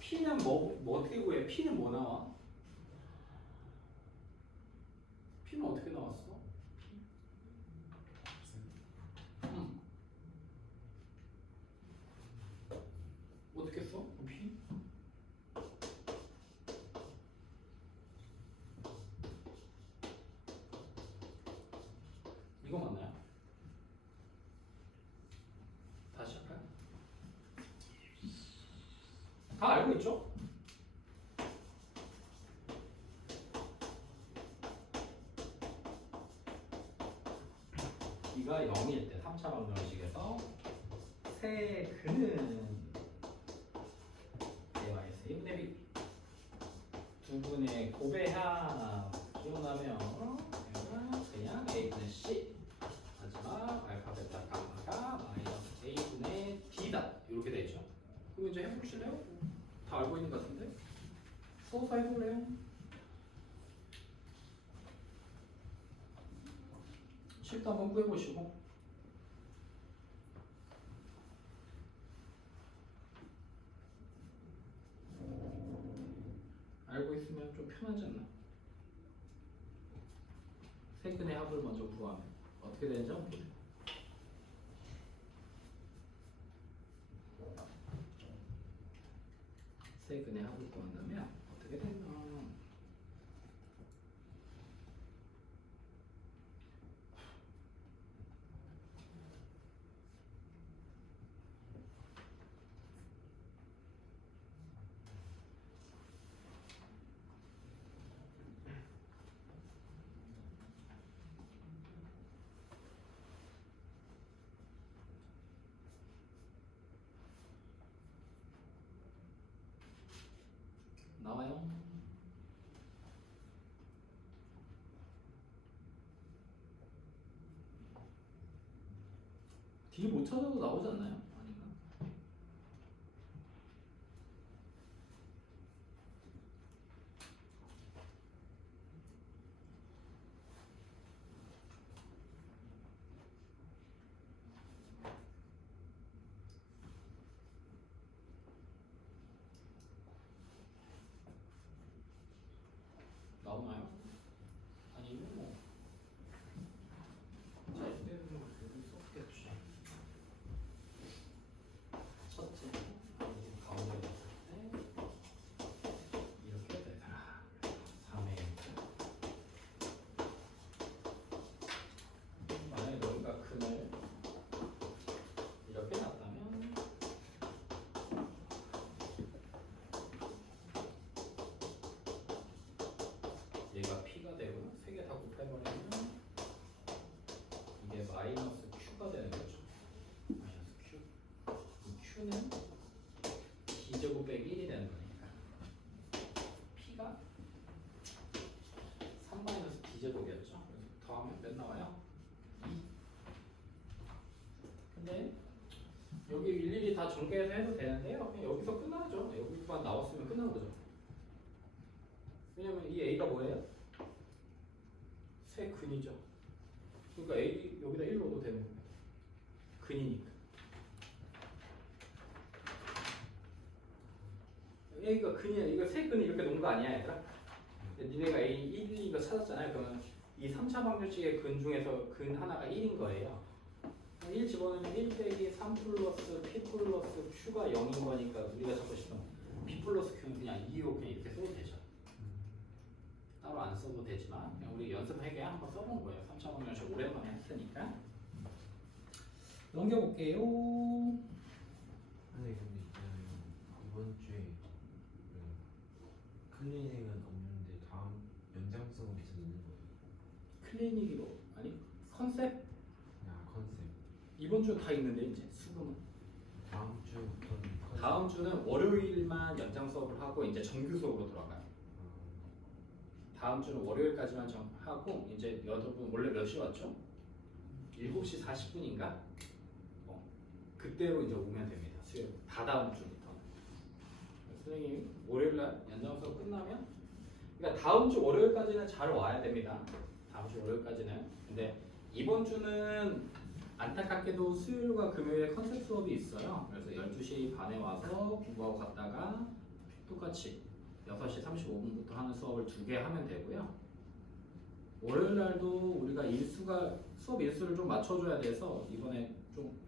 P는 뭐 어떻게 구해? P는 뭐 나와? P는 어떻게 나왔어? 어떻게 써? P? 이거 맞나요? 다시 할까요? 다 알고 있죠? B가 0일 때 3차 방정식에서 세근은 A와의 세분의 B 2분의 곱해야 기억나면 그냥 A분의 C 마지막 알파 베타 감마가 마이너스 A분의 D다 이렇게 되죠. 그럼 이제 해보실래요? 다 알고 있는 것 같은데? 써서 해볼래요? 실도 한번 구해보시고 알고 있으면 좀 편하지 않나? 세근의 합을 먼저 구하면 어떻게 되는지 한번 보세요. 세근의 합을 구한다면 어떻게 되나? 나와요? D 못 찾아도 나오지 않나요? 아닌가? 나오나요? 아니면 뭐 자유대로 계속 썼겠지. 첫째 가운데 봤을 때 이렇게 되더라. 3의 만약에 너희가 근을 이렇게 놨다면 얘가 P가 되고 세 개 다 곱해버리면 이게 마이너스 Q가 되는 거죠. 마이너스 Q. 이 Q는 D제곱 빼기 1이 되는 거니까 P가 3 마이너스 D제곱이었죠. 그래서 더하면 몇 나와요? 2. 근데 여기 일일이 다 전개해서 해도 되는데요. 그냥 여기서 끝나죠. 여기만 나왔으면 끝난 거죠. 왜냐면 이 A가 뭐예요? 세 근이죠. 그러니까 A 여기다 1 넣어도 되는 거예요. 근이니까. A가 근이야. 이거 세 근이 이렇게 놓은 거 아니야, 얘들아? 니네가 A 1, 2가 찾았잖아요. 그러면 이 3차 방정식의 근 중에서 근 하나가 1인 거예요. 1 집어넣으면 1 빼기 3 플러스 P 플러스 Q가 0인 거니까 우리가 잡고 싶은 P 플러스 Q는 그냥 2로 그냥 이렇게 써도 되죠. 따로 안 써도 되지만 그냥 우리 연습 회계 한번 써본 거예요. 3차 방정식 오랜만에 했으니까. 넘겨볼게요. 근데 있잖아요. 이번 주에 클리닉은 없는데 다음 연장성부터 있는 거예요. 클리닉이 뭐 아니 컨셉 그냥 컨셉. 이번 주 다 있는데 이제 수금은 다음 주부터는 컨셉. 다음 주는 월요일만 연장 수업을 하고 이제 정규 수업으로 돌아가요. 다음 주는 월요일까지만 하고 이제 여러분 원래 몇 시 왔죠? 7시 40분인가? 그때로 이제 오면 됩니다. 수요일 다다음 주부터. 선생님 월요일날 연장 수업 끝나면 그러니까 다음 주 월요일까지는 잘 와야 됩니다. 다음 주 월요일까지는. 근데 이번 주는 안타깝게도 수요일과 금요일에 컨셉 수업이 있어요. 그래서 12시 반에 와서 공부하고 갔다가 똑같이 6시 35분부터 하는 수업을 2개 하면 되고요. 월요일 날도 우리가 수업 일수를 좀 맞춰줘야 돼서 이번에 좀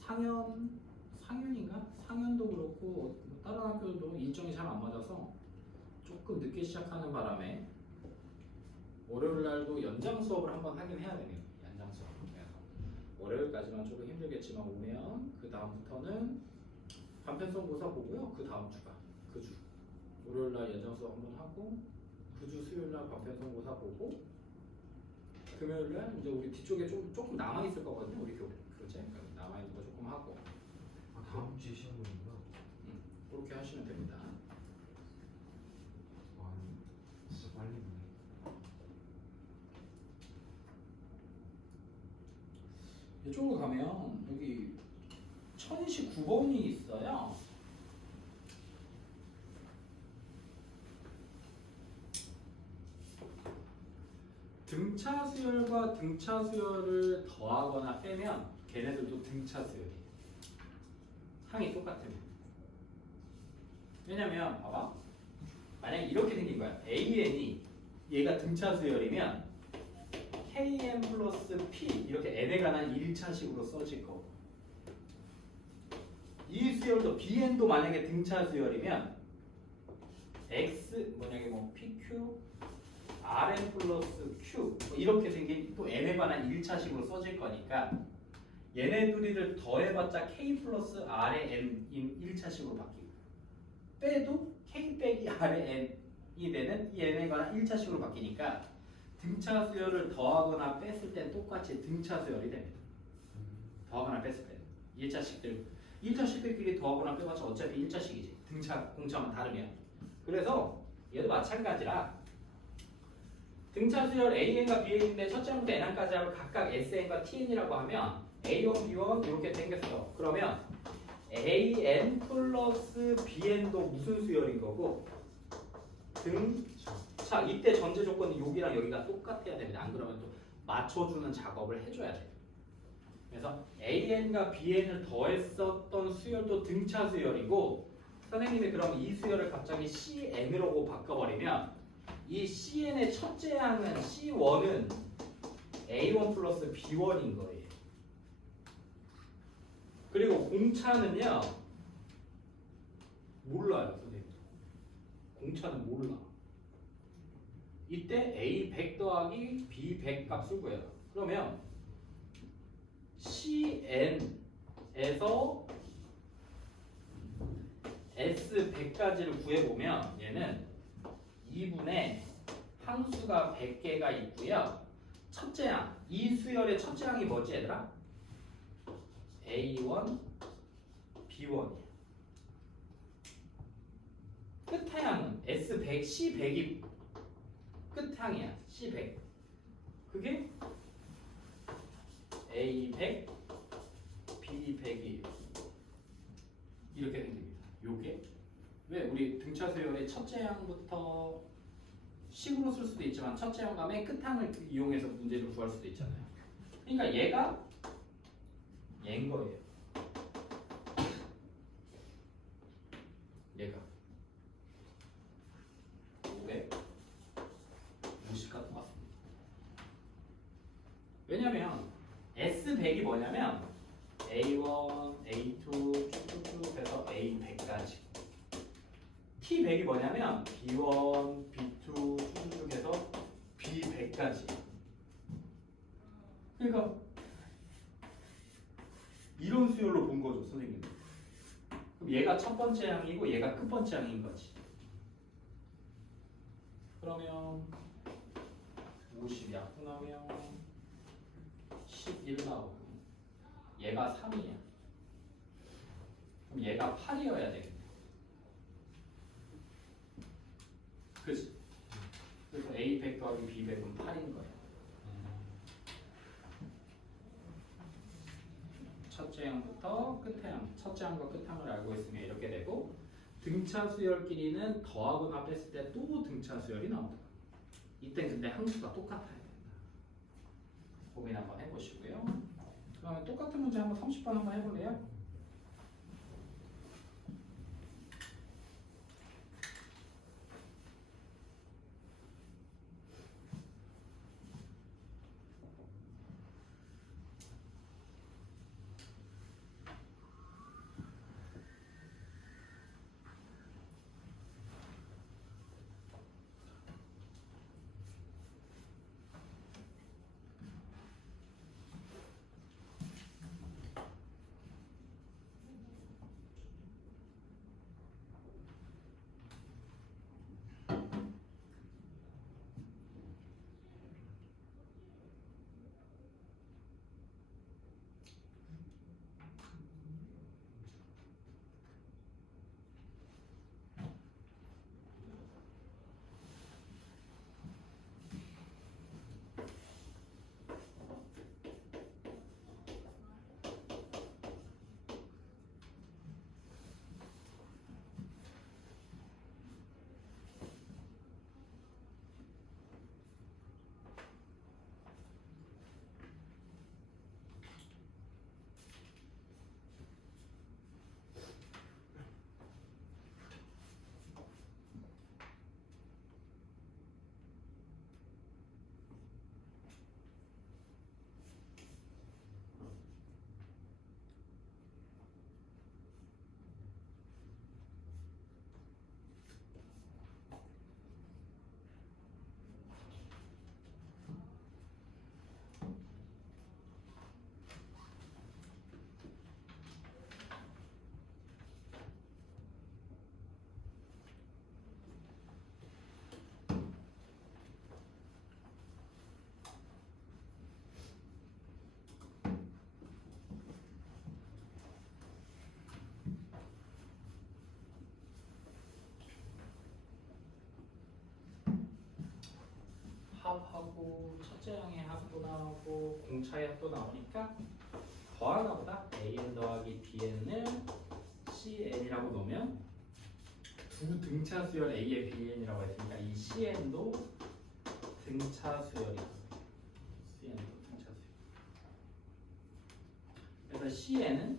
상현인가? 상현도 그렇고 다른 학교도 일정이 잘 안 맞아서 조금 늦게 시작하는 바람에 월요일 날도 연장 수업을 한번 하긴 해야 됩니다. 연장 수업. 월요일까지만 조금 힘들겠지만 오면 그 다음부터는 단편성 고사 보고요. 그 다음 주가 그 주 월요일 날 연장 수업 한번 하고 그 주 수요일 날 단편성 고사 보고 금요일 날 이제 우리 뒤쪽에 조금 남아 있을 거거든요. 우리 교재 남아 있는 거 조금 하고. 다음 주에 시험이구나. 그렇게 하시면 됩니다. 와, 진짜 빨리 보네. 이쪽으로 가면 여기 1029번이 있어요. 등차 수열과 등차 수열을 더하거나 빼면 걔네들도 등차 수열이에요. 항이 똑같으면. 왜냐면 봐봐. 만약에 이렇게 생긴 거야. AN이 얘가 등차 수열이면 KN 플러스 P 이렇게 n에 관한 1차식으로 써질 거고 이 수열도 BN도 만약에 등차 수열이면 X 뭐냐게 뭐 PQ RN 플러스 Q 뭐 이렇게 생긴 또 n에 관한 1차식으로 써질 거니까 얘네 둘이를 더해봤자 K 플러스 R의 N인 1차식으로 바뀌고 빼도 K 빼기 R의 N이 되는 이 n에 관한 1차식으로 바뀌니까 등차 수열을 더하거나 뺐을 땐 똑같이 등차 수열이 됩니다. 더하거나 뺐을 때 1차식들끼리 더하거나 빼봤자 어차피 1차식이지. 등차 공차만 다르면. 그래서 얘도 마찬가지라 등차 수열 AN과 BN인데 첫째 항부터 n항까지 하고 각각 SN과 TN이라고 하면 A1, B1 이렇게 생겼어. 그러면 AN 플러스 BN도 무슨 수열인 거고 등차 이때 전제 조건이 여기랑 여기가 똑같아야 됩니다. 안 그러면 또 맞춰주는 작업을 해줘야 돼. 그래서 AN과 BN을 더했었던 수열도 등차 수열이고 선생님이 그럼 이 수열을 갑자기 CN으로 바꿔버리면 이 CN의 첫째 항은 C1은 A1 플러스 B1인 거예요. 그리고 공차는요 몰라요 선생님. 공차는 몰라. 이때 A100 더하기 B100 값을 구해요. 그러면 CN에서 S100까지를 구해보면 얘는 2분의 항수가 100개가 있고요. 첫째 항, 이 수열의 첫째 항이 뭐지 얘들아? A1, B1이야. 끝항은 S100, C100이 끝항이야. C100. 그게 A100, B100이 이렇게 생깁니다. 요게 왜 우리 등차 수열의 첫째 항부터 식으로 쓸 수도 있지만 첫째 항과 맨 끝항을 이용해서 문제를 구할 수도 있잖아요. 그러니까 얘가 얘인 거예요. 얘가 550과 똑같습니다. 왜냐면 S100이 뭐냐면 A1, A2 쭉쭉쭉 해서 A100까지 T100이 뭐냐면 B1, B2 쭉쭉 해서 B100까지 그러니까 이런 수열로 본 거죠 선생님. 그럼 얘가 첫 번째 항이고 얘가 끝 번째 항인 거지. 그러면 50 약분하면 11 나오고 얘가 3이야. 그럼 얘가 8이어야 되겠네. 그치? 그래서 A100 더하기 B100은 8인 거야. 첫째 항부터 끝에 항, 첫째 항과 끝항을 알고 있으면 이렇게 되고 등차 수열끼리는 더하거나 뺐을 때 또 등차 수열이 나오더라. 이땐 근데 항수가 똑같아야 된다. 고민 한번 해보시고요. 그러면 똑같은 문제 한번 30번 한번 해볼래요? 첫째 항의 합도 나오고 공차의 합도 나오니까 더하나 보다 AN 더하기 BN을 CN이라고 놓으면 두 등차 수열 A의 BN이라고 했으니까 이 CN도 등차 수열이야. CN도 등차 수열. 그래서 CN은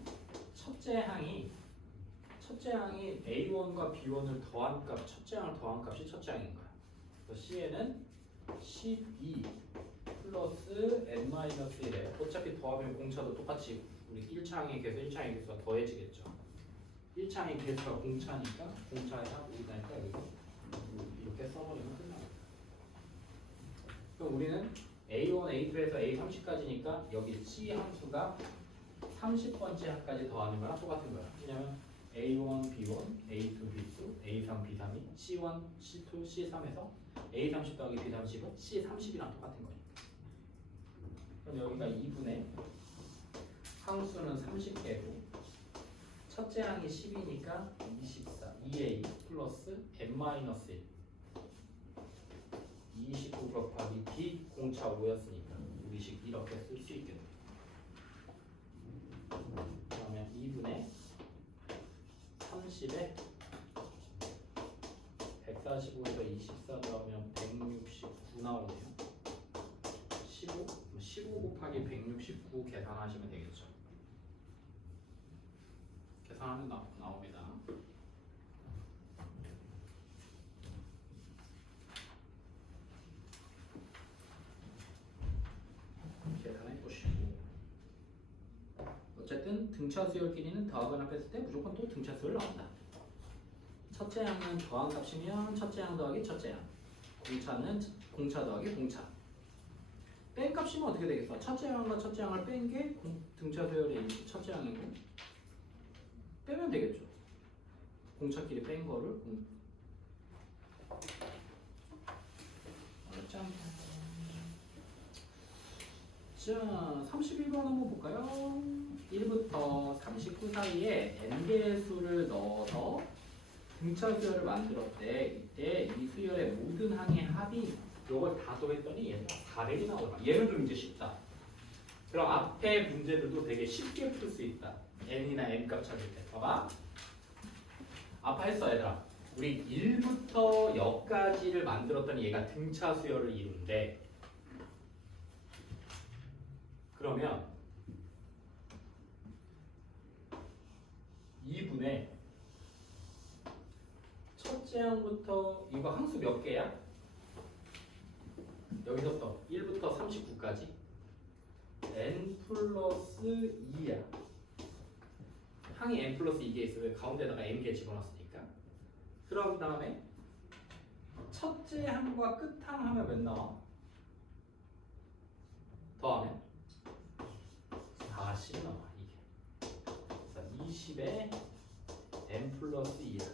첫째 항이 A1과 B1을 더한 값, 첫째 항을 더한 값이 첫째 항인 거야. 그래서 CN은 12 플러스 n-1에 어차피 더하면 공차도 똑같이 우리 1차 항의 개수, 1차 항의 개수가 더해지겠죠. 1차 항의 개수가 공차니까 공차의 합이니까 이렇게 써버리면 끝나요. 그럼 우리는 A1, A2에서 A30까지니까 여기 C 함수가 30번째 합까지 더하는 거랑 똑같은 거야. 왜냐면 A1, B1, A2, B2, A3, B3이 C1, C2, C3에서 A30 더하기 B30은 C30이랑 똑같은 거니까. 그럼 여기가 2분의 항수는 30개고 첫째 항이 10이니까 24, 2A 플러스 n-1 29 곱하기 B 공차 5였으니까 우리식 이렇게 쓸 수 있겠네. 그러면 2분의 30에 145에서 24 더하면 169 나오네요. 15 곱하기 169 계산하시면 되겠죠. 계산하면 나옵니다. 계산해 보시고 어쨌든 등차 수열 길이는 더하거나 뺐을 때 무조건 또 등차 수열 나온다. 첫째 항은 더한 값이면 첫째 항 더하기 첫째 항, 공차는 공차 더하기 공차. 뺀 값이면 어떻게 되겠어? 첫째 항과 첫째 항을 뺀 게 등차 수열의 첫째 항이고 빼면 되겠죠. 공차끼리 뺀 거를 어렵지 않다. 자, 31번 한번 볼까요? 1부터 39 사이에 n개의 수를 넣어서 등차 수열을 만들었대. 이때 이 수열의 모든 항의 합이 이걸 다 더했더니 얘는 400이 나오더라. 얘는 좀 이제 쉽다. 그럼 앞에 문제들도 되게 쉽게 풀 수 있다. n이나 n 값 찾을 때. 봐봐. 아까 했어 얘들아. 우리 1부터 여까지를 만들었더니 얘가 등차 수열을 이룬대. 그러면 2분의 첫째 항부터 이거 항수 몇 개야? 여기서 써 1부터 39까지 n 플러스 2야. 항이 n 플러스 2개 있어. 왜 가운데다가 n개 집어넣었으니까. 그런 다음에 첫째 항과 끝항 하면 몇 나와? 더하면 40 나와. 이게 그래서 20에 n 플러스 2야.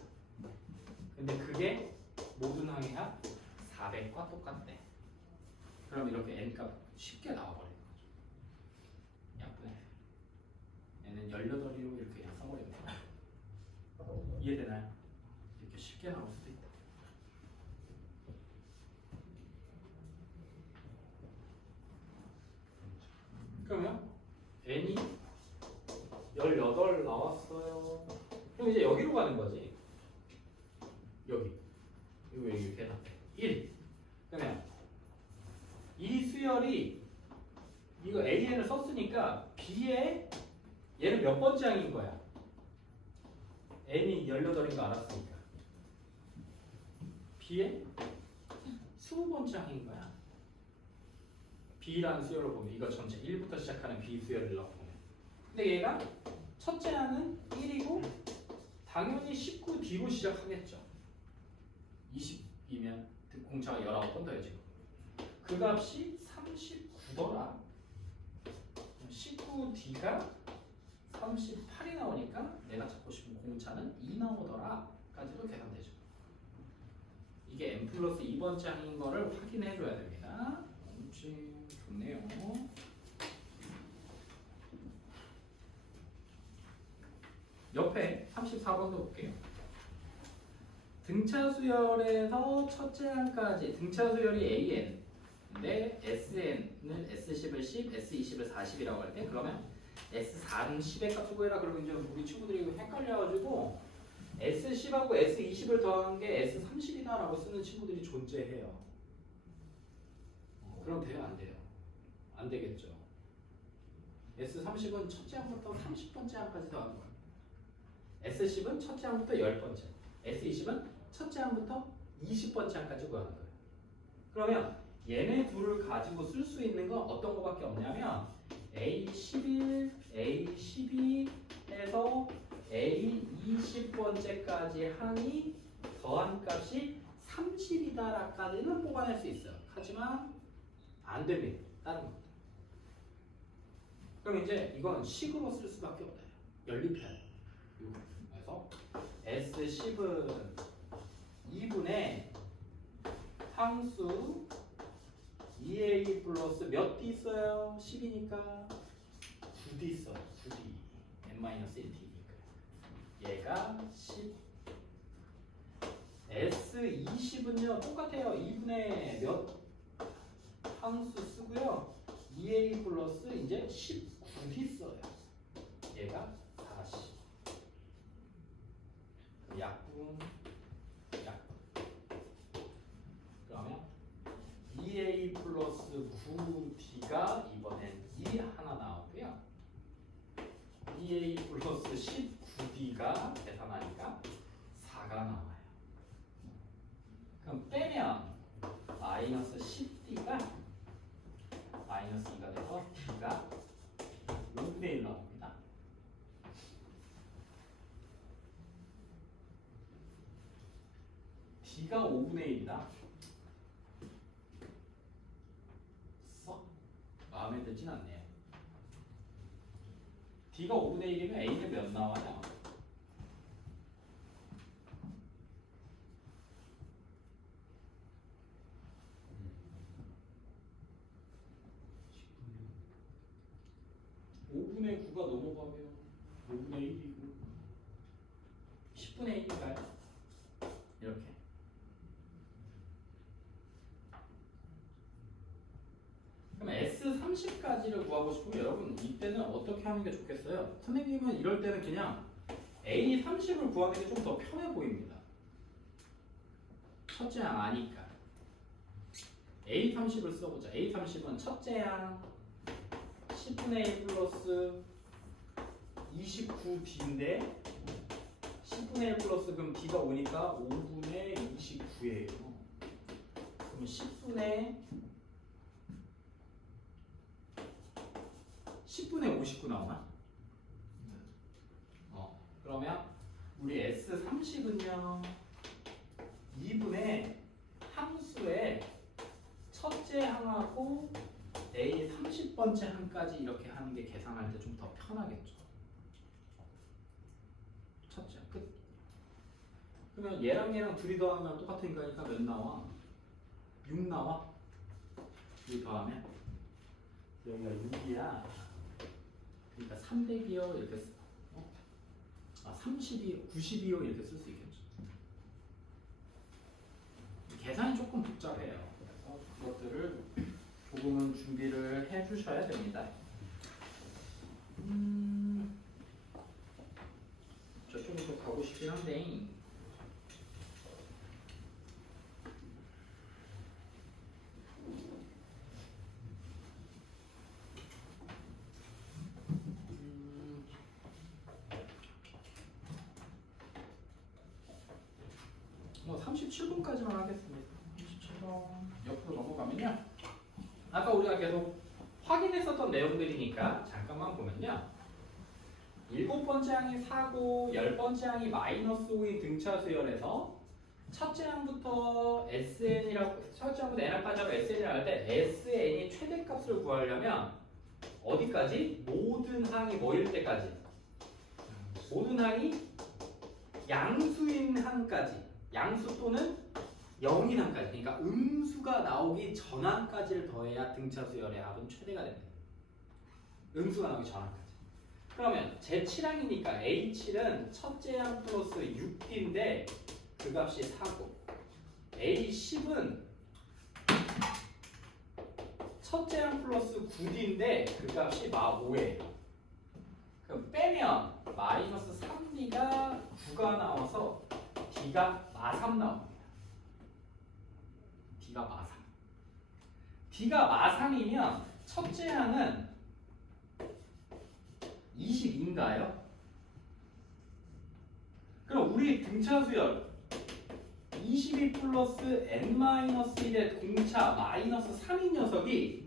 근데 그게 모든 항의 합 400과 똑같대. 그럼 이렇게 n 값 쉽게 나와버리는 거죠. 약분해. 얘는 18이로 이렇게 그냥 써버리면 돼요. 이해되나요? 이렇게 쉽게 나올 수도 있다. 그러면 n이 18 나왔어요. 그럼 이제 여기로 가는 거지. 여기. 이거 이렇게 해놨대. 1. 그러면 이 수열이 이거 AN을 썼으니까 B에 얘는 몇 번째 항인 거야? N이 18인 거 알았으니까 B에 20번째 항인 거야. B라는 수열을 보면 이거 전체 1부터 시작하는 B 수열을 넣어보면 근데 얘가 첫째 항은 1이고 당연히 19 뒤로 시작하겠죠. 20이면 공차가 19번 더해지고 그 값이 39더라. 19D가 38이 나오니까 내가 찾고 싶은 공차는 2 나오더라 까지도 계산되죠. 이게 n 플러스 2번째 항인 거를 확인해 줘야 됩니다. 좋네요. 옆에 34번도 볼게요. 등차 수열에서 첫째 항까지 등차 수열이 AN 근데 SN은 S10을 10, S20을 40이라고 할 때 그러면 S4는 10의 값을 구해라. 그러면 이제 우리 친구들이 헷갈려가지고 S10하고 S20을 더한 게 S30이다라고 쓰는 친구들이 존재해요. 그럼 돼요? 안 돼요? 안 되겠죠. S30은 첫째 항부터 30번째 항까지 더하는 거예요. S10은 첫째 항부터 10번째, S20은 첫째 항부터 20번째 항까지 구하는 거예요. 그러면 얘네 둘을 가지고 쓸 수 있는 건 어떤 거밖에 없냐면 A11, A12에서 A20번째까지 항이 더한 값이 30이다라까지는 뽑아낼 수 있어요. 하지만 안 됩니다. 다른 거. 그럼 이제 이건 식으로 쓸 수밖에 없어요. 연립해요. 그래서 S10은 2분의 항수 2a 플러스 몇 d 있어요? 10이니까 9d 있어요. 9d n-1t니까 얘가 10. S20은요 똑같아요. 2분의 몇 항수 쓰고요. 2a 플러스 이제 19d 써요. 얘가 40. 약분. 그러면 2a 플러스 9d가 이번엔 2 하나 나오고요. 2a 플러스 19d가 계산하니까 4가 나와요. 그럼 빼면 마이너스 10d가 마이너스 2가 돼서 d가 5분의 1 나옵니다. d가 5분의 1이다. 썩 마음에 들진 않네요. d가 5분의 1이면 a는 몇 나와요? (5분의 9가) 넘어가면 5분의 1이고 10분의 1인가요? 이렇게. 그럼 S30까지를 구하고 싶으면 여러분 이때는 어떻게 하는 게 좋겠어요? 선생님은 이럴 때는 그냥 A30을 구하는 게 좀 더 편해 보입니다. 첫째 항 아니까 A30을 써보자. A30은 첫째 항 10분의 1 플러스 29D인데 10분의 1 플러스 그럼 D가 오니까 5분의 29예요. 그럼 10분의 59 나오나? 그러면 우리 S30은요 2분의 함수의 첫째 항하고 A 30번째 항까지 이렇게 하는 게 계산할 때 좀 더 편하겠죠. 첫째 끝. 그러면 얘랑 얘랑 둘이 더하면 똑같은 거니까 몇 나와? 6 나와. 2 더하면 여기가 6이야. 그러니까 300이요 이렇게 써. 30이요, 90이요 이렇게 쓸 수 있겠죠. 계산이 조금 복잡해요. 그래서 그것들을 조금은 준비를 해 주셔야 됩니다. 저쪽으로 가고 싶긴 한데 뭐 37분까지만 하겠습니다. 37분 옆으로 넘어가면요. 아까 우리가 계속 확인했었던 내용들이니까 잠깐만 보면요. 7번째 항이 4고 10번째 항이 마이너스 5인 등차 수열에서 첫째 항부터 SN이라고 첫째 항부터 N까지 하고 SN이라고 할 때 SN이 최대값을 구하려면 어디까지? 모든 항이 뭐일 때까지? 모든 항이 양수인 항까지 양수 또는 0인 항까지 그러니까 음수가 나오기 전 항까지를 더해야 등차 수열의 합은 최대가 됩니다. 음수가 나오기 전 항까지. 그러면 제7항이니까 A7은 첫째 항 플러스 6D인데 그 값이 4고 A10은 플러스 9D인데 그 값이 마 5예요. 그럼 빼면 마이너스 3D가 9가 나와서 D가 마 3 나옵니다. D가 마 3. D가 마 3이면 첫째 항은 22인가요? 그럼 우리 등차 수열 22 플러스 n-1의 공차 마이너스 3인 녀석이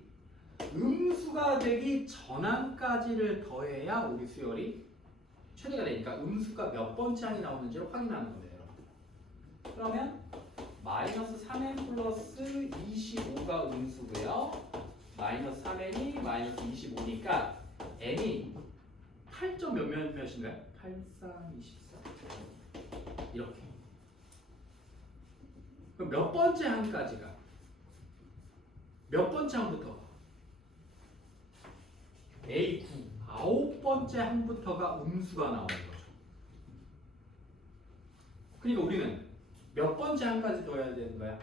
음수가 되기 전항까지를 더해야 우리 수열이 최대가 되니까 음수가 몇 번째 항이 나오는지를 확인하는 거예요. 그러면 마이너스 3n 플러스 25가 음수고요. 마이너스 3n이 마이너스 25니까 n이 8점 몇인가요? 8, 3, 24 이렇게. 그럼 몇 번째 항까지가? 몇 번째 항부터? A9 9번째 항부터가 음수가 나오는 거죠. 그러니까 우리는 몇 번째 항까지 둬야 되는 거야?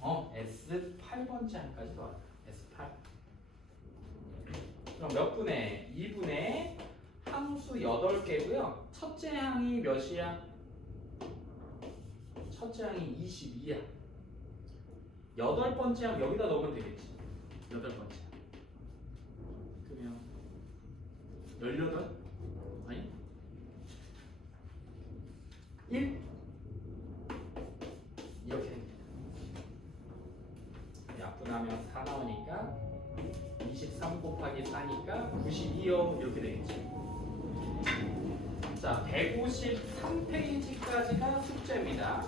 S8번째 항까지 둬야 돼. S8. 그럼 몇 분의? 2분의 항수 8개고요. 첫째 항이 몇이야? 첫째 항이 22야. 8번째 항 여기다 넣으면 되겠지. 8번째. 그러면 18? 아니? 1? 이렇게 됩니다. 약분하면 4 나오니까 23 곱하기 4니까 92요. 이렇게 되겠지. 자, 153페이지까지가 숙제입니다.